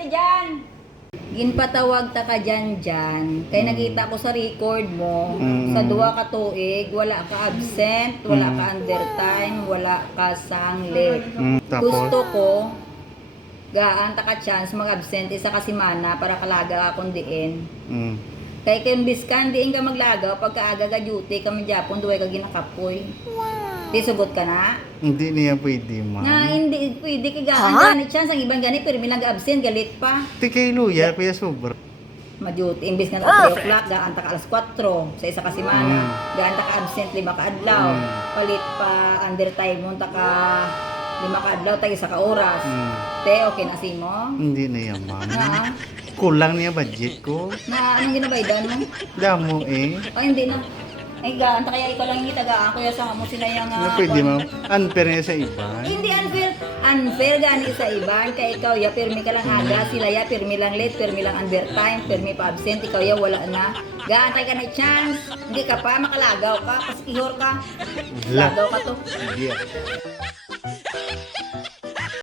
ti dyan. Ginpatawag ta ka dyan. Kaya nakita ko sa record mo, sa duwa ka tuig, wala ka absent, wala ka undertime, wala ka sanglit. Tapos, Gusto ko, gaan ta ka chance mag-absent isa ka simana para kalaga akong diin. Kaya kung biskan, diin ka maglagaw, pagkaaga ka duty, kami Japon, duway ka ginakapoy. Di sugot ka na? hindi niya pwede, ma'am. Nga, hindi pwede ka gaan ganit chance, ang ibang ganit, pero may nag-absent, galit pa. Ti kay Luya, kaya sobra. Ma-duty, imbis na 3 o'clock, gaan ta ka alas 4, sa isa ka simana. Gaan ta ka absent, 5 ka adlaw. Palit pa, undertime mo, ta ka 5 ka adlaw, tayo isa ka oras. Te, okay na si mo? Hindi na yan, ma'am. Nga, Kulang niya budget ko. nga, anong ginabaydan mo? Damo eh. Ay, hindi na. Ay, gaan ta kaya ikaw lang yung itagaan, kaya sa mo sinayang Na pwede, ma'am. Unfair niya sa iba. Hindi unfair. Unfair gani sa iban. Kaya ikaw ya, pirmi ka lang aga. Sila ya, pirmi lang late, pirmi lang undertime, pirmi pa absent. Ikaw ya, wala na. Gaantay ka na chance. Hindi ka pa, makalagaw ka. Pasikihor ka. Lagaw ka to. Yeah.